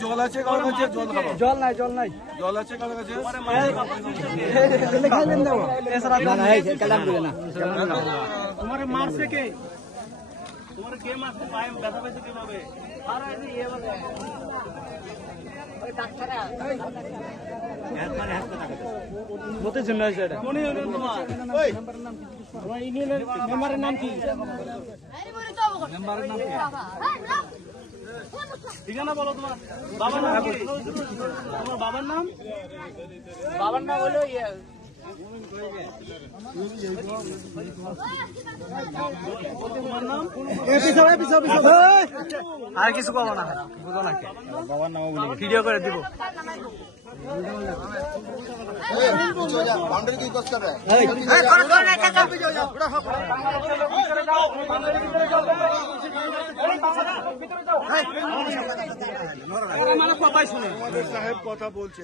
জল আছে কারোর কাছে? জল নাই, জল নাই। জল আছে কারোর কাছে? তোমার মারছে কে? তোমার কে মারছে? পায়ে ব্যথা পেয়েছে কিভাবে? মেম্বারের নাম কি? ঠিকানা বলো তোমার। বাবার নাম কি? তোমার বাবার নাম? বাবার নাম হলো আর কিছু পাবো না, বুঝো না। বাবার নাম ভিডিও করে দিব। সাহেব কথা বলছে।